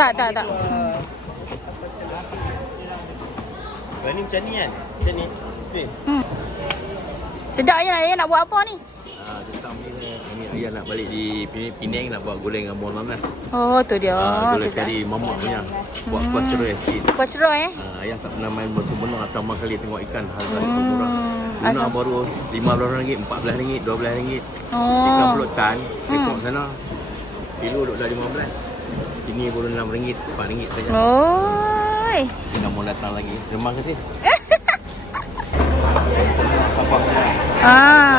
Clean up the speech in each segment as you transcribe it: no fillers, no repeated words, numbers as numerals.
Tak. Ni macam ni kan? Macam ni. Ni. Sedap ayah nak buat apa ni? Tetap ni ayah nak balik di Penang nak buat goreng dengan Muhammad lah. Oh, tu dia. Goreng sekali mamak punya. Buat kuah cerai sikit. Kuah cerai Ayah tak pernah main berkemenang atau makan kali tengok ikan harga itu murah. Tuna baru RM15, RM14, RM12. Ikan belutan, tengok sana. Kilo duduk dah RM15. Sini baru RM6, RM4 saja. Oi. Kita mau datang lagi. Terima kasih.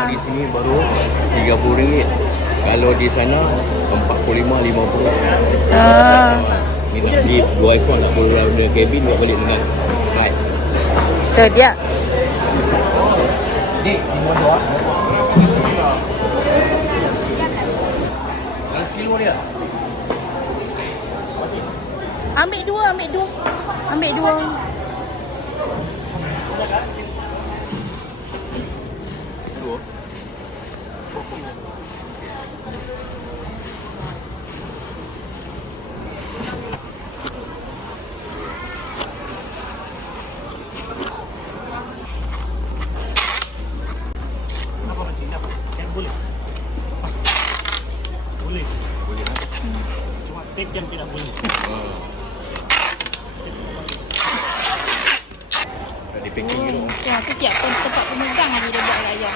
Di sini baru RM30. Kalau di sana RM45, RM50. Ni nak beli 2 ekor tak boleh dengan kabin, nak balik dengan guide. Tu dia. Dik, nombor 2. Berapa kilo dia? Ambil dua. Boleh. Cuma tek yang tidak boleh. Di packing dulu. Setiap tempat pemegang ada dia buat ayah.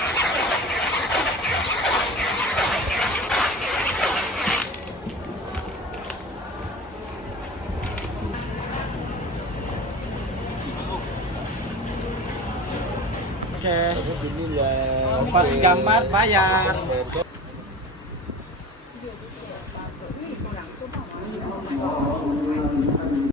Lepas gambar bayar.